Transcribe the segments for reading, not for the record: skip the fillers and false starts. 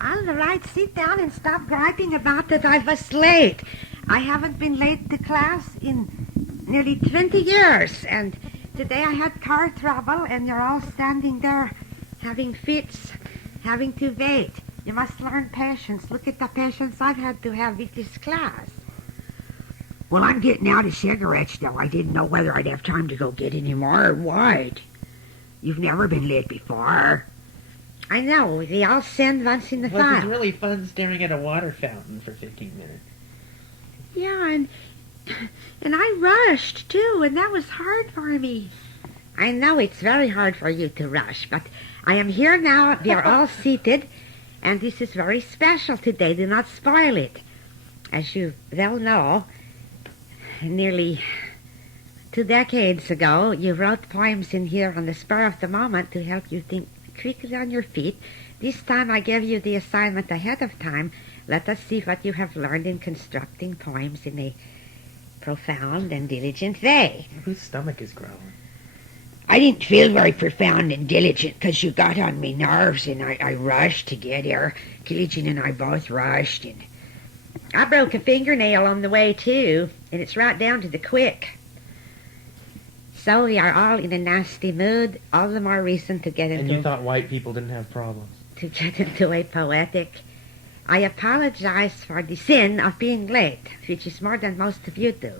All right, sit down and stop griping about that I was late. I haven't been late to class in nearly 20 years, and today I had car trouble, and you're all standing there having fits, having to wait. You must learn patience. Look at the patience I've had to have with this class. Well, I'm getting out of cigarettes now. I didn't know whether I'd have time to go get any more or what. You've never been late before. I know, we all send once in the Well, file. it's really fun staring at a water fountain for 15 minutes. Yeah, and I rushed, too, and that was hard for me. I know it's very hard for you to rush, but I am here now. We are all seated, and this is very special today. Do not spoil it. As you well know, nearly 2 decades ago, you wrote poems in here on the spur of the moment to help you think quickly on your feet. This time I gave you the assignment ahead of time. Let us see what you have learned in constructing poems in a profound and diligent way. Whose stomach is growling? I didn't feel very profound and diligent because you got on me nerves, and I rushed to get here. Killian and I both rushed, and I broke a fingernail on the way, too, and it's right down to the quick. So we are all in a nasty mood, all the more reason to get And you thought white people didn't have problems. into a poetic. I apologize for the sin of being late, which is more than most of you do.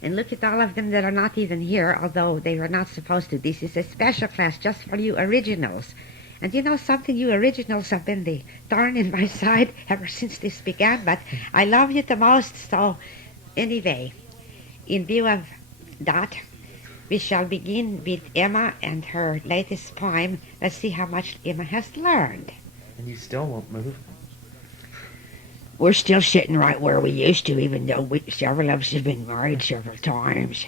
And look at all of them that are not even here, although they were not supposed to. This is a special class just for you originals. And you know something, you originals have been the thorn in my side ever since this began, but I love you the most. So anyway, in view of that, we shall begin with Emma and her latest poem. Let's see how much Emma has learned. And you still won't move. we're still sitting right where we used to, even though several of us have been married several times.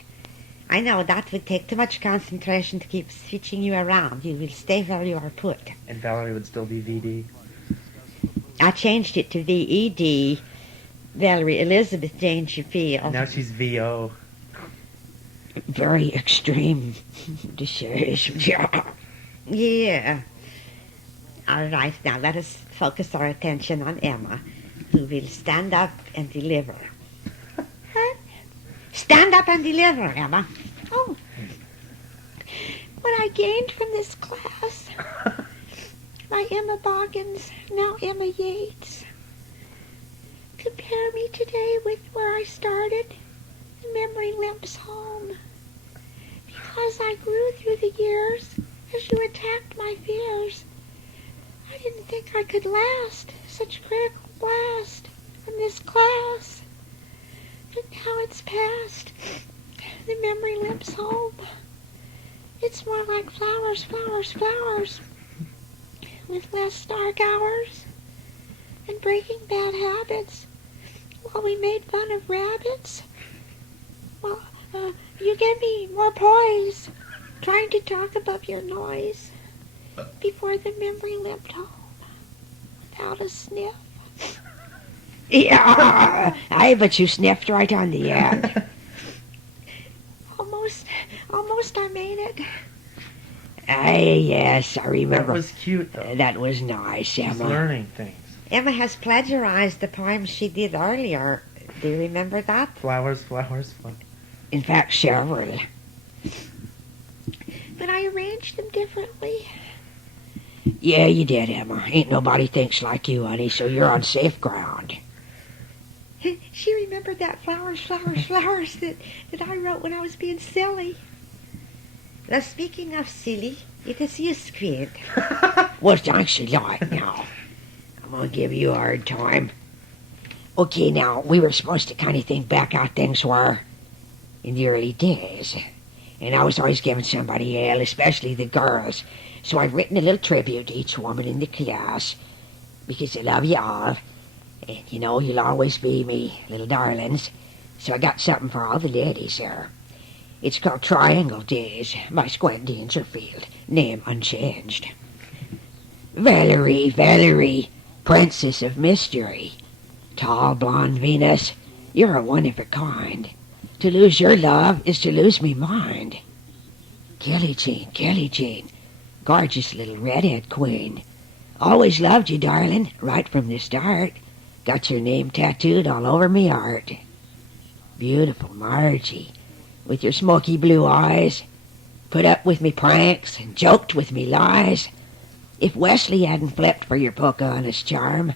I know that would take too much concentration to keep switching you around. You will stay where you are put. And Valerie would still be VD. I changed it to VED, Valerie Elizabeth Dangerfield. Now she's VO. Very extreme decision. Yeah. All right, now let us focus our attention on Emma, who will stand up and deliver. Huh? Stand up and deliver, Emma. Oh, what I gained from this class. My Emma Boggins, now Emma Yates. Compare me today with where I started. The memory limps home. Because I grew through the years as you attacked my fears. I didn't think I could last such critical blast from this class. But now it's past. The memory limps home. It's more like flowers, flowers, flowers. With less dark hours and breaking bad habits while we made fun of rabbits. Well, you gave me more poise trying to talk above your noise before the memory limped home without a sniff. Yeah, but you sniffed right on the end. Almost I made it. Yes, I remember. That was cute, though. That was nice, She's Emma. learning things. Emma has plagiarized the poem she did earlier. Do you remember that? Flowers, flowers, flowers. In fact, several. But I arranged them differently. Yeah, you did, Emma. Ain't nobody thinks like you, honey, so you're on safe ground. She remembered that flowers, flowers, flowers that I wrote when I was being silly. Now, speaking of silly, it is you, Squint. Well, thanks a lot now. I'm going to give you a hard time. Okay, now, we were supposed to kind of think back how things were in the early days. And I was always giving somebody hell, especially the girls. So I've written a little tribute to each woman in the class because I love you all. And, you know, you'll always be me little darlings. So I got something for all the ladies there. It's called Triangle Days by Squint Dangerfield, name unchanged. Valerie, Valerie, Princess of Mystery. Tall blonde Venus, you're a one of a kind. To lose your love is to lose me mind. Kelly Jean, gorgeous little redhead queen. Always loved you, darling, right from the start. Got your name tattooed all over me heart. Beautiful Margie, with your smoky blue eyes, put up with me pranks and joked with me lies. If Wesley hadn't flipped for your Pocahontas charm,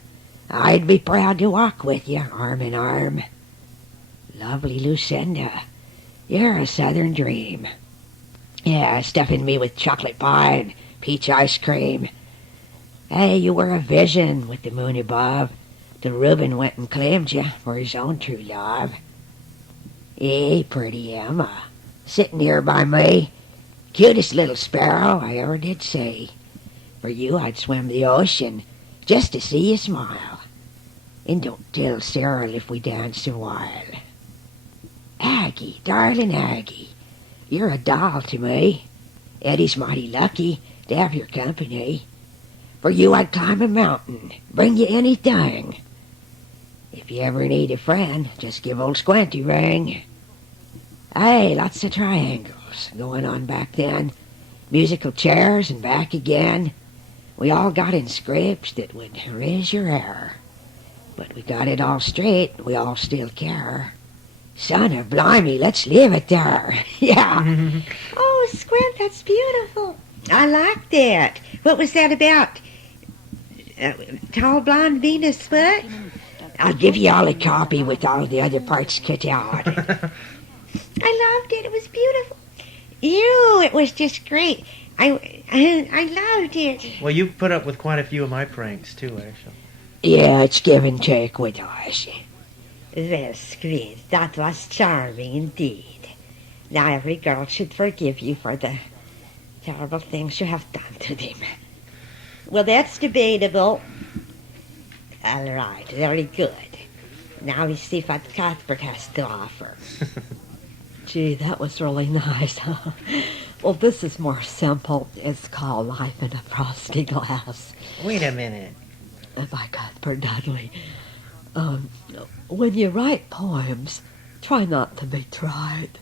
I'd be proud to walk with you arm in arm. Lovely Lucinda, you're a southern dream. Yeah, stuffing me with chocolate pie and peach ice cream. Hey, you were a vision with the moon above, till Reuben went and claimed you for his own true love. Hey, pretty Emma, sitting here by me, cutest little sparrow I ever did see. For you I'd swim the ocean just to see you smile. And don't tell Cyril if we dance a while. Aggie, darling Aggie, you're a doll to me. Eddie's mighty lucky to have your company. For you I'd climb a mountain, bring you anything. If you ever need a friend, just give old Squint a ring. Hey, lots of triangles going on back then. Musical chairs and back again. We all got in scrapes that would raise your hair. But we got it all straight, we all still care. Son of blimey, let's leave it there. Yeah. Oh, Squint, that's beautiful. I like that. What was that about? Tall blonde Venus foot? I'll give you all a copy with all the other parts cut out. I loved it. It was beautiful. Ew, it was just great. I loved it. Well, you've put up with quite a few of my pranks, too, actually. Yeah, it's give and take with us. Well, Squint, that was charming indeed. Now every girl should forgive you for the terrible things you have done to them. Well, that's debatable. All right, very good. Now we see what Cuthbert has to offer. Gee, that was really nice, huh? Well, this is more simple. It's called Life in a Frosty Glass Wait a minute. by Cuthbert Dudley. When you write poems, try not to be trite.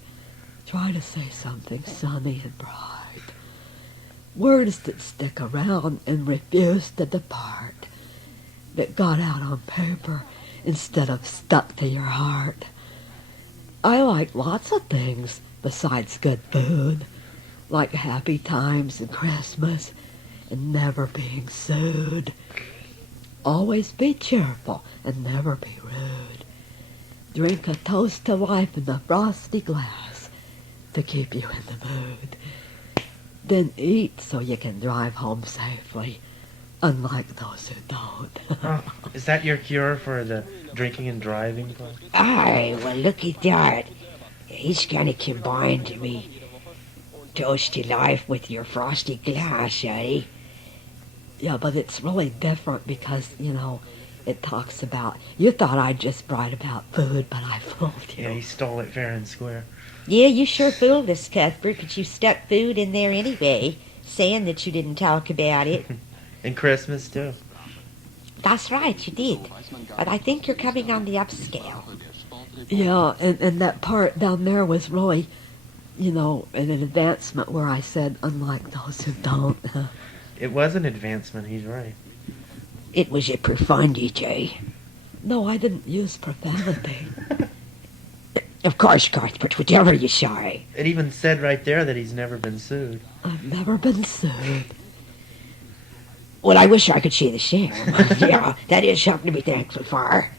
Try to say something sunny and bright. Words that stick around and refuse to depart. That got out on paper instead of stuck to your heart. I like lots of things besides good food, like happy times and Christmas and never being sued. Always be cheerful and never be rude. Drink a toast to life in a frosty glass to keep you in the mood. Then eat so you can drive home safely, unlike those who don't. Oh, is that your cure for the drinking and driving part? Aye, well, look at that. He's kind of combined me. Toast to life with your frosty glass, eh? Yeah, but it's really different because, it talks about... You thought I'd just write about food, but I fooled you. Yeah, he stole it fair and square. Yeah, you sure fooled us, Cuthbert, but you stuck food in there anyway, saying that you didn't talk about it. And Christmas, too. That's right, you did. But I think you're coming on the upscale. Yeah, and that part down there was really, an advancement where I said, unlike those who don't. It was an advancement, he's right. It was a profundity. No, I didn't use profanity. Of course, Cuthbert, whatever you say. It even said right there that he's never been sued. I've never been sued. Well, I wish I could say the same. Yeah, that is something to be thankful for.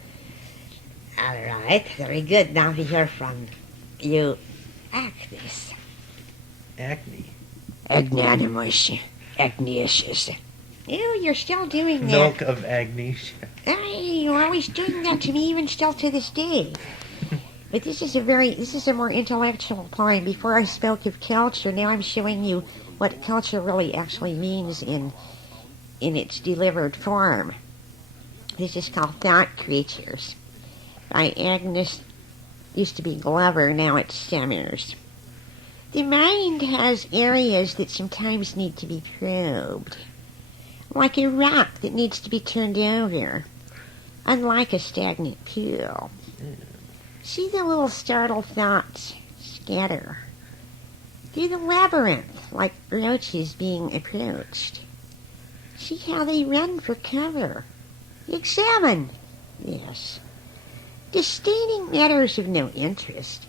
All right, very good. Now we hear from you, Agnes. Acne. Agnanimous. Agnesis. Ew, you're still doing that. Milk of agnesia. Hey, you're always doing that to me, even still to this day. But this is a more intellectual poem. Before I spoke of culture, now I'm showing you what culture really actually means in its delivered form. This is called Thought Creatures by Agnes, used to be Glover, now it's Summers. The mind has areas that sometimes need to be probed, like a rock that needs to be turned over, unlike a stagnant pool. See the little startled thoughts scatter through the labyrinth like roaches being approached. See how they run for cover. Examine. Yes. Disdaining matters of no interest,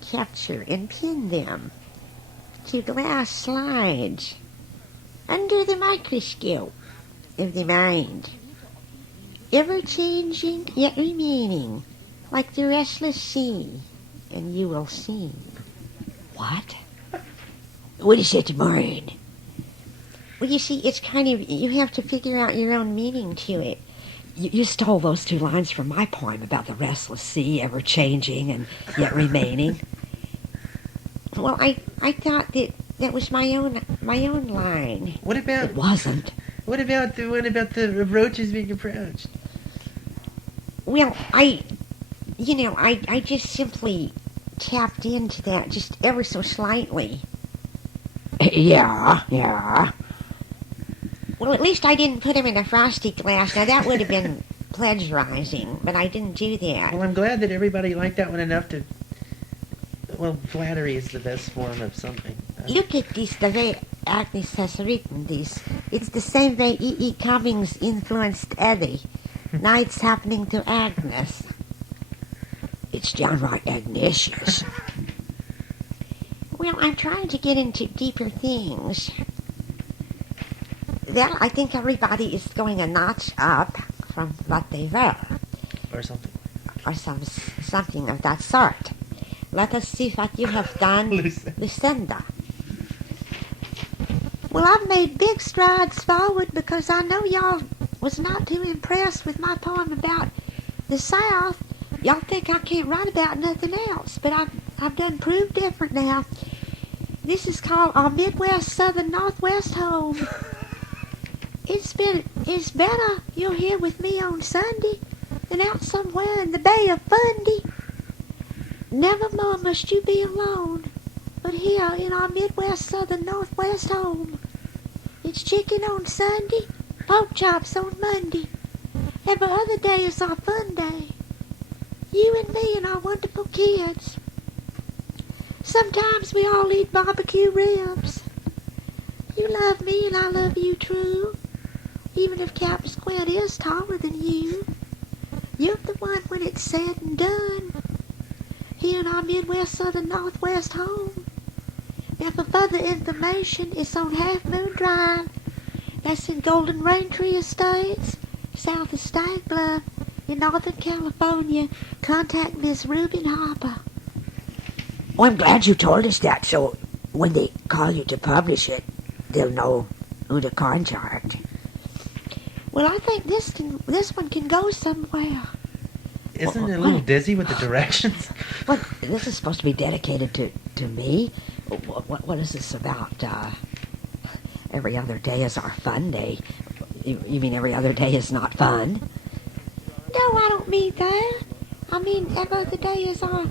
capture and pin them to glass slides under the microscope of the mind, ever-changing yet remaining, like the restless sea, and you will see. What? What is it, Maureen? Well, you see, it's kind of, you have to figure out your own meaning to it. You stole those 2 lines from my poem about the restless sea, ever changing and yet remaining. Well, I thought that was my own line. What about It wasn't. what about the roaches being approached? Well, I just simply tapped into that just ever so slightly. Yeah. Well, at least I didn't put him in a frosty glass. Now, that would have been plagiarizing, but I didn't do that. Well, I'm glad that everybody liked that one enough to. Well, flattery is the best form of something. Look at this, the way Agnes has written this. It's the same way E.E. Cummings influenced Eddie. Now it's happening to Agnes. It's downright Agnesius. Well, I'm trying to get into deeper things. Well, I think everybody is going a notch up from what they were, Or something. or something of that sort. Let us see what you have done, Lucinda. Well, I've made big strides forward because I know y'all was not too impressed with my poem about the South. Y'all think I can't write about nothing else, but I've done proved different now. This is called Our Midwest Southern Northwest Home. It's better you're here with me on Sunday than out somewhere in the Bay of Fundy. Nevermore must you be alone, but here in our Midwest Southern Northwest home. It's chicken on Sunday, pork chops on Monday. Every other day is our fun day. You and me and our wonderful kids. Sometimes we all eat barbecue ribs. You love me and I love you true. Even if Captain Squint is taller than you. You're the one when it's said and done. Here in our Midwest Southern Northwest home. Now for further information, it's on Half Moon Drive. That's in Golden Rain Tree Estates, south of Stag Bluff, in Northern California. Contact Miss Reuben Harper. Oh, I'm glad you told us that, so when they call you to publish it, they'll know who to contact. Well, I think this one can go somewhere. Isn't it a little dizzy with the directions? What? This is supposed to be dedicated to me? What is this about? Every other day is our fun day. You mean every other day is not fun? No, I don't mean that. I mean every other day is our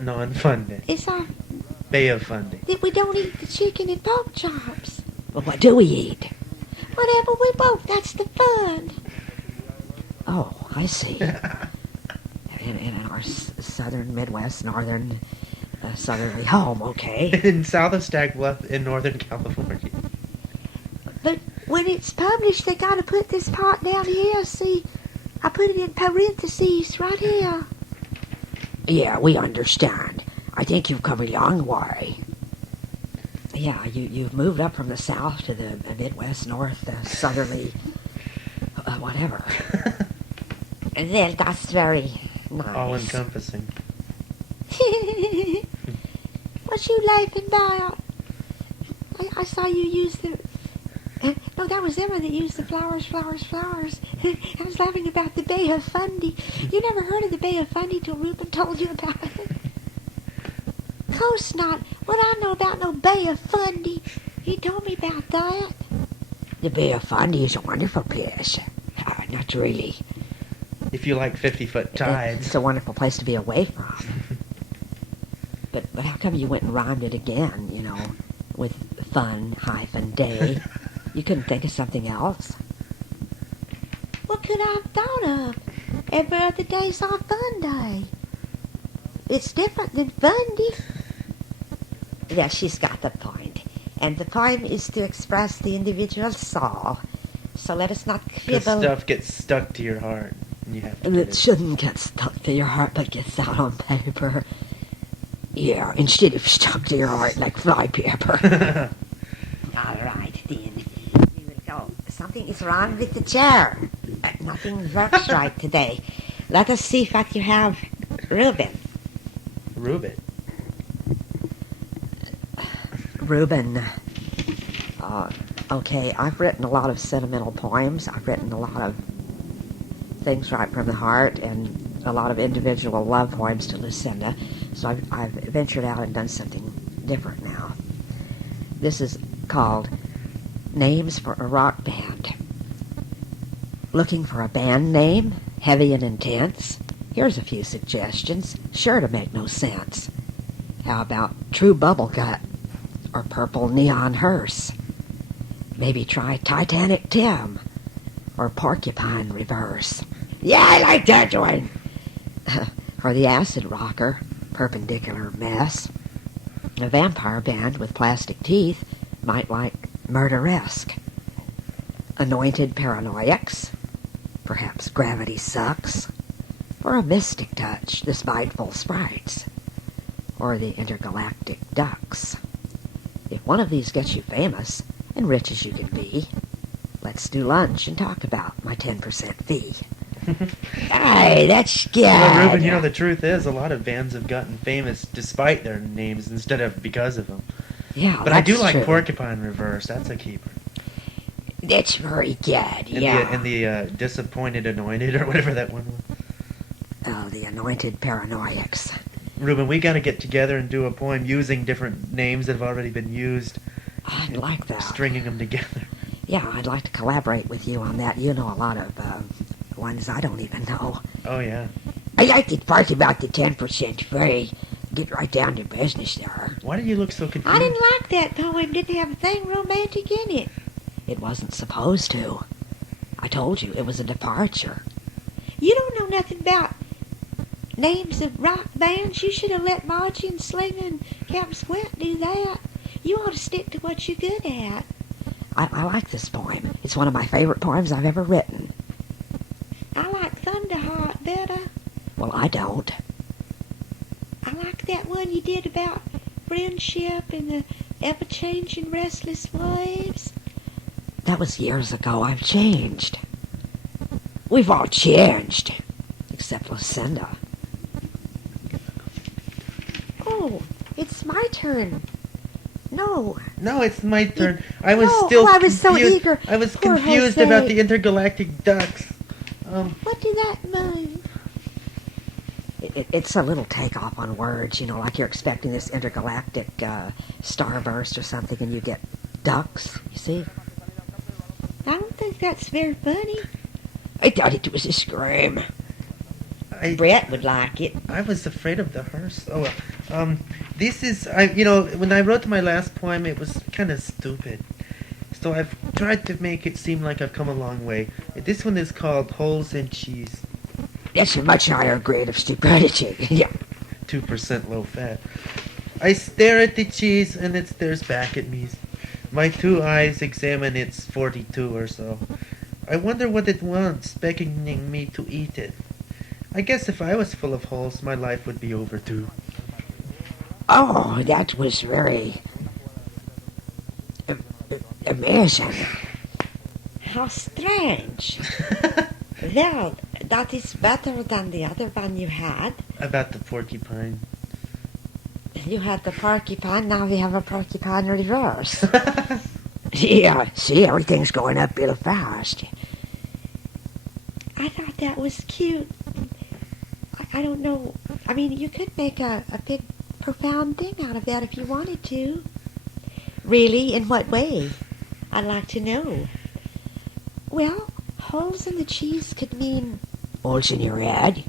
Non-fun day. it's our Bay of Fun day. that we don't eat the chicken and pork chops. Well, what do we eat? Whatever we want, that's the fun. Oh, I see. in our southern Midwest, northern, southerly home, okay. In south of Stag Bluff in Northern California. But when it's published, they gotta put this part down here. See, I put it in parentheses right here. Yeah, we understand. I think you've come a long way. Yeah, you've moved up from the south to the Midwest, north, southerly, whatever. Well, that's very nice. All-encompassing. What you laughing about? I saw you use the... no, that was Emma that used the flowers. I was laughing about the Bay of Fundy. You never heard of the Bay of Fundy till Reuben told you about it? Of course not. What I know about no Bay of Fundy? He told me about that. The Bay of Fundy is a wonderful place. Not really. If you like 50-foot tides. It's a wonderful place to be away from. But how come you went and rhymed it again, with fun-day? You couldn't think of something else? What could I have thought of? Every other day's our fun day. It's different than Fundy. Yeah, she's got the point. And the poem is to express the individual soul. So let us not Because quibble. stuff gets stuck to your heart. And you have to And get it shouldn't get stuck to your heart, but gets out on paper. Yeah, instead of stuck to your heart like flypaper. All right, then. We will go. Something is wrong with the chair. Nothing works right today. Let us see what you have, Reuben. Reuben. Reuben. Okay, I've written a lot of sentimental poems. I've written a lot of things right from the heart and a lot of individual love poems to Lucinda. So I've ventured out and done something different now. This is called Names for a Rock Band. Looking for a band name, heavy and intense? Here's a few suggestions, sure to make no sense. How about True Bubblegut or Purple Neon Hearse? Maybe try Titanic Tim or Porcupine Reverse. Yeah, I like that one. Or the Acid Rocker, Perpendicular Mess. A vampire band with plastic teeth might like Murderesque. Anointed Paranoiacs, perhaps Gravity Sucks. Or a Mystic Touch, The Spiteful Sprites. Or the Intergalactic Ducks. If one of these gets you famous and rich as you can be, let's do lunch and talk about my 10% fee. Hey, that's good. Well, Reuben, you know, the truth is, a lot of bands have gotten famous despite their names instead of because of them. Yeah, But I do that's like true. Porcupine Reverse. That's a keeper. That's very good, And yeah. the Disappointed Anointed, or whatever that one was. Oh, the Anointed Paranoiacs. Reuben, we got to get together and do a poem using different names that have already been used, I'd like that. stringing them together. Yeah, I'd like to collaborate with you on that. You know a lot of ones I don't even know. Oh, yeah. I like the part about the 10% free. Get right down to business there. Why do you look so confused? I didn't like that poem. Didn't have a thing romantic in it. It wasn't supposed to. I told you, it was a departure. You don't know nothing about names of rock bands. You should have let Margie and Slinger and Captain Squint do that. You ought to stick to what you're good at. I like this poem. It's one of my favorite poems I've ever written. I like Thunderheart better. Well, I don't. I like that one you did about friendship and the ever-changing restless waves. That was years ago. I've changed. We've all changed. Except Lucinda. Oh, it's my turn. No, No, it's my turn. I was No, still oh, I was so confused. eager. I was Poor confused Jose. about the intergalactic ducks. what did that mean? It's a little takeoff on words, you know, like you're expecting this intergalactic starburst or something and you get ducks, you see? I don't think that's very funny. I thought it was a scream. I Brett would like it. I was afraid of the hearse. Oh well. This is when I wrote my last poem, it was kind of stupid. So I've tried to make it seem like I've come a long way. This one is called Holes in Cheese. That's a much higher grade of stupidity. Yeah. 2% low fat. I stare at the cheese and it stares back at me. My two eyes examine its 42 or so. I wonder what it wants, beckoning me to eat it. I guess if I was full of holes, my life would be over too. Oh, that was very amazing. How strange. Well, that is better than the other one you had. About the porcupine. You had the porcupine, now we have a porcupine reverse. Yeah, see, everything's going up real fast. I thought that was cute. I don't know. I mean, you could make a big, profound thing out of that if you wanted to. Really? In what way? I'd like to know. Well, holes in the cheese could mean... Holes in your head?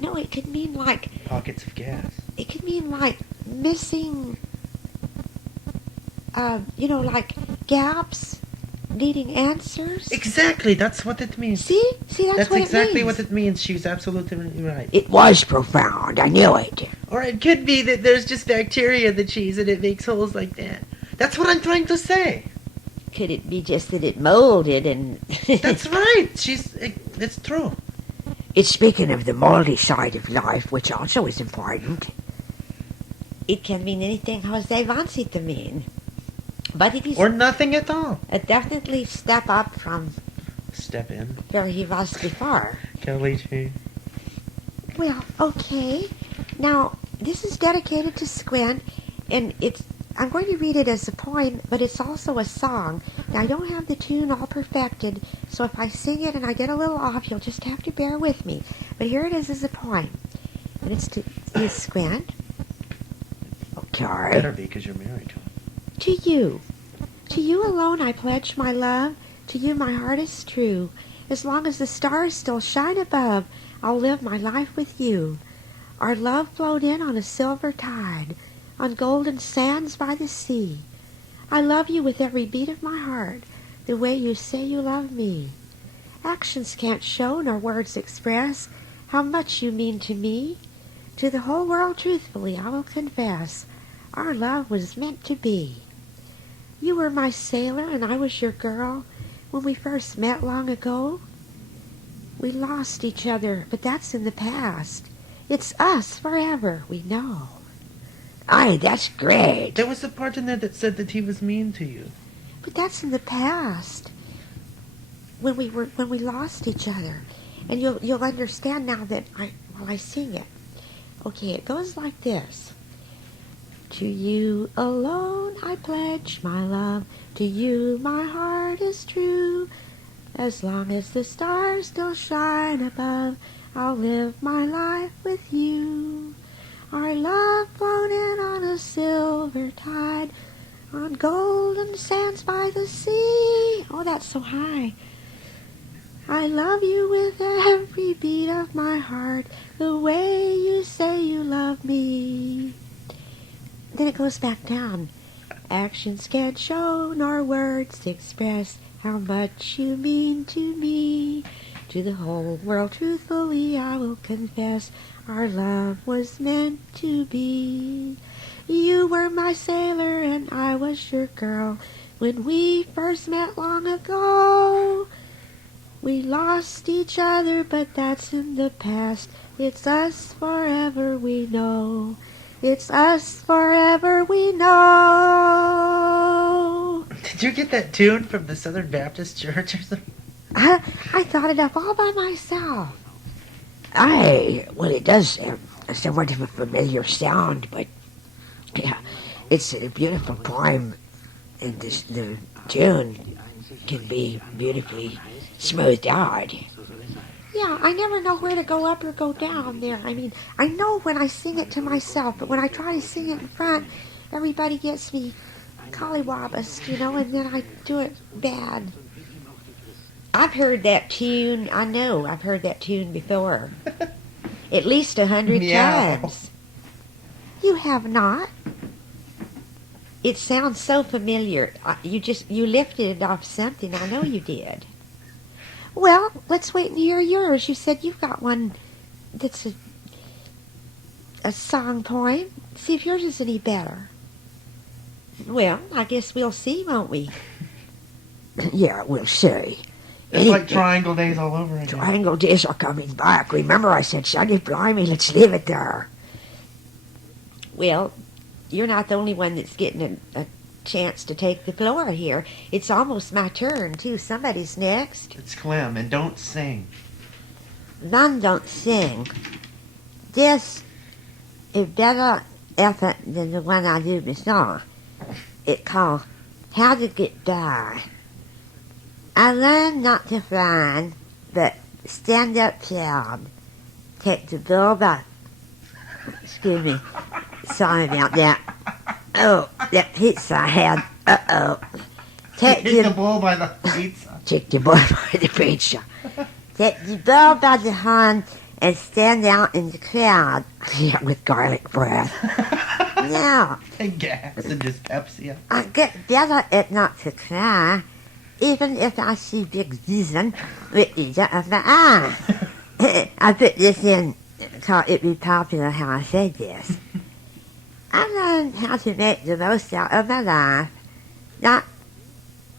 No, it could mean like... Pockets of gas. It could mean like missing... like gaps, needing answers. Exactly, that's what it means. See, that's That's what exactly it means. what it means. She was absolutely right. It was profound. I knew it. Or it could be that there's just bacteria in the cheese and it makes holes like that. That's what I'm trying to say. Could it be just that it molded and... That's right. It's true. It's speaking of the moldy side of life, which also is important. It can mean anything Jose wants it to mean. But it is Or nothing at all. a definitely step up from Step in. where he was before. Kelly G. Well, okay. Now, this is dedicated to Squint, and I'm going to read it as a poem, but it's also a song. Now, I don't have the tune all perfected, so if I sing it and I get a little off, you'll just have to bear with me. But here it is as a poem, and it's to you, Squint. Okay. Better be, because you're married to him. To you. To you alone I pledge my love. To you my heart is true. As long as the stars still shine above, I'll live my life with you. Our love flowed in on a silver tide, on golden sands by the sea. I love you with every beat of my heart, the way you say you love me. Actions can't show nor words express how much you mean to me. To the whole world truthfully I will confess, our love was meant to be. You were my sailor and I was your girl when we first met long ago. We lost each other, but that's in the past. It's us forever, we know. Aye, that's great. There was a part in there that said that he was mean to you. But that's in the past. When we lost each other. And you'll understand now that while I sing it. Okay, it goes like this. To you alone I pledge my love. To you my heart is true. As long as the stars still shine above, I'll live my life with you. Our love flowed in on a silver tide, on golden sands by the sea. Oh, that's so high. I love you with every beat of my heart, the way you say you love me. Then it goes back down. Actions can't show nor words express how much you mean to me. To the whole world truthfully I will confess, our love was meant to be. You were my sailor and I was your girl when we first met long ago. We lost each other, but that's in the past. It's us forever we know. It's us forever we know. Did you get that tune from the Southern Baptist Church or something? I thought it up all by myself. Aye, well, it does have somewhat of a familiar sound, but yeah, it's a beautiful poem, and the tune can be beautifully smoothed out. Yeah, I never know where to go up or go down there. I mean, I know when I sing it to myself, but when I try to sing it in front, everybody gets me collywobbus, and then I do it bad. I've heard that tune, I know I've heard that tune before. At least 100 Meow. times. You have not. It sounds so familiar. You lifted it off something. I know you did. Well, let's wait and hear yours. You said you've got one that's a song poem. See if yours is any better. Well, I guess we'll see, won't we? Yeah, we'll see. It's like Triangle Days all over again. Triangle days are coming back. Remember I said, Sonny, blimey, let's leave it there. Well, you're not the only one that's getting a chance to take the floor here. It's almost my turn, too. Somebody's next. It's Clem, and don't sing. None don't sing. This is better effort than the one I do before. It's called How to Get By. I learned not to fly, but stand up proud. Take the bull by... Excuse me. Sorry about that. Oh, that pizza I had. Uh-oh. Take Hit the the bull by the pizza. Take the boy by the pizza. Take the bull by the horn and stand out in the crowd. Yeah, with garlic bread. Now, And gas and just Pepsi. I get better at not to cry, even if I see big vision with either of my eyes. I put this in so it'd be popular how I say this. I learned how to make the most out of my life Not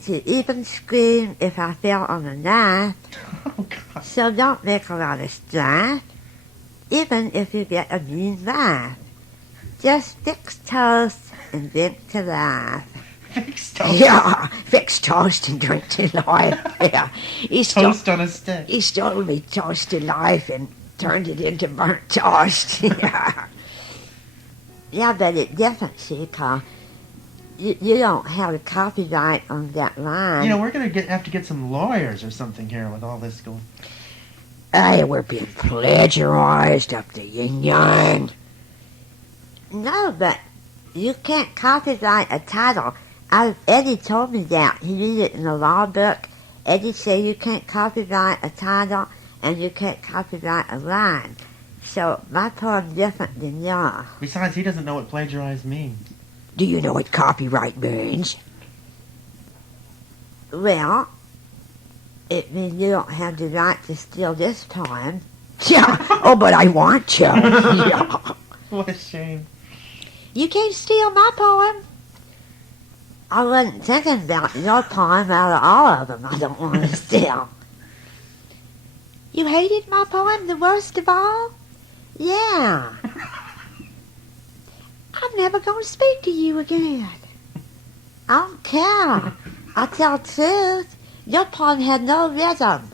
to even scream if I fell on a knife. Oh, God. So don't make a lot of strife, even if you get a mean laugh. Just fix toast and drink to life. Fix toast. Yeah, fix toast and drink to life. Yeah, Toast on a stick. he stole me toast to life and turned it into burnt toast. Yeah. Yeah, but it doesn't, see, 'cause you don't have a copyright on that line. You know, we're going to have to get some lawyers or something here with all this going. Hey, we're being plagiarized up the yin-yang. No, but you can't copyright a title. Eddie told me that. He read it in the law book. Eddie said you can't copyright a title and you can't copyright a line. So my poem's different than yours. Besides, he doesn't know what plagiarize means. Do you know what copyright means? Well, it means you don't have the right to steal this poem. Yeah. Oh, but I want to. Yeah. What a shame. You can't steal my poem. I wasn't thinking about your poem out of all of them. I don't want to steal. You hated my poem the worst of all? Yeah. I'm never going to speak to you again. I don't care. I tell the truth. Your poem had no rhythm.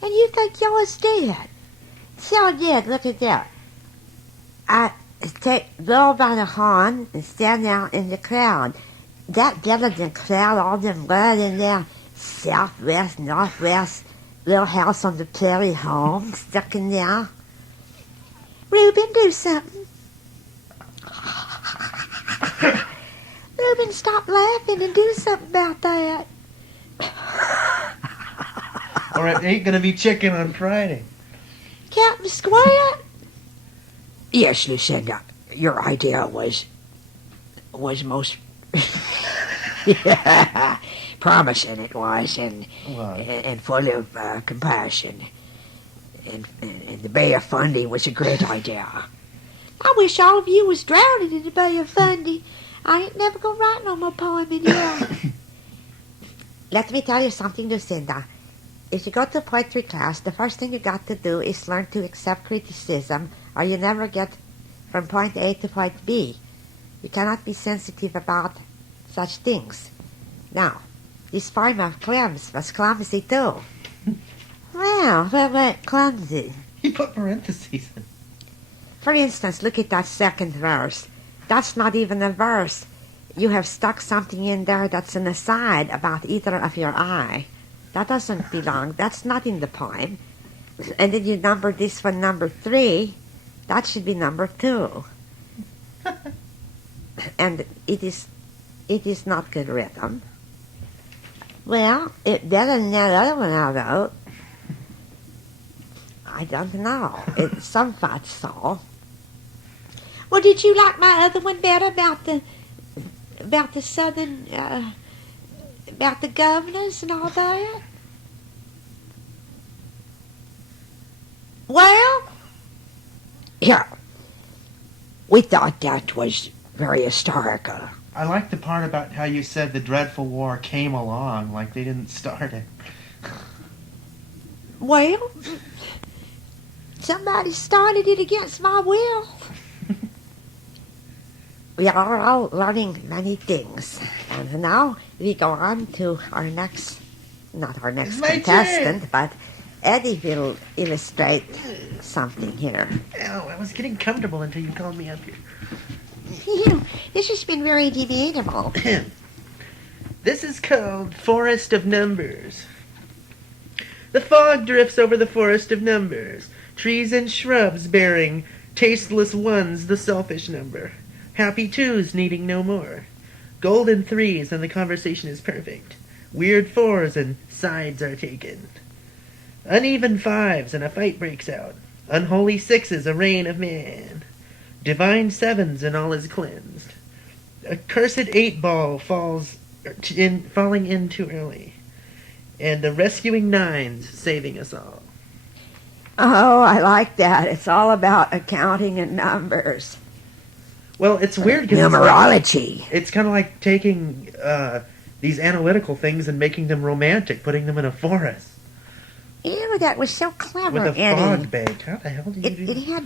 And you think yours did. So it did. Look at that. I take blow by the horn and stand out in the crowd. That better than crowd all them words in there. Southwest, northwest, little house on the prairie home stuck in there. Reuben, do something. Reuben, stop laughing and do something about that. Or it ain't going to be chicken on Friday. Captain Squint? Yes, Lucinda, your idea was most promising. It was, and full of compassion. And the Bay of Fundy was a great idea. I wish all of you was drowning in the Bay of Fundy. I ain't never gonna write no more poem in here. Let me tell you something, Lucinda. If you go to poetry class, the first thing you got to do is learn to accept criticism, or you never get from point A to point B. You cannot be sensitive about such things. Now, this poem of Clem's was clumsy too. Well, what went clumsy? He put parentheses in. For instance, look at that second verse. That's not even a verse. You have stuck something in there that's an aside about either of your eye. That doesn't belong. That's not in the poem. And then you number this one number 3. That should be number 2. And it is not good rhythm. Well, it better than that other one I wrote. I don't know. It's some thought so. Well, did you like my other one better about the southern, about the governors and all that? Well, Yeah, we thought that was very historical. I like the part about how you said the dreadful war came along, like they didn't start it. well, somebody started it against my will. We are all learning many things. And now we go on to our next, not our next My contestant, but Eddie will illustrate something here. Ow, I was getting comfortable until you called me up here. This has been very debatable. This is called Forest of Numbers. The fog drifts over the forest of numbers, trees and shrubs bearing tasteless ones the selfish number, happy twos needing no more, golden threes and the conversation is perfect, weird fours and sides are taken, uneven fives and a fight breaks out, unholy sixes a reign of man, divine sevens and all is cleansed, a cursed 8-ball falling in too early, and the rescuing nines saving us all. Oh, I like that. It's all about accounting and numbers. Well, it's weird because Numerology. it's kind of like taking these analytical things and making them romantic, putting them in a forest Ew, that was so clever, with a Eddie. fog bank. How the hell do you do It that? had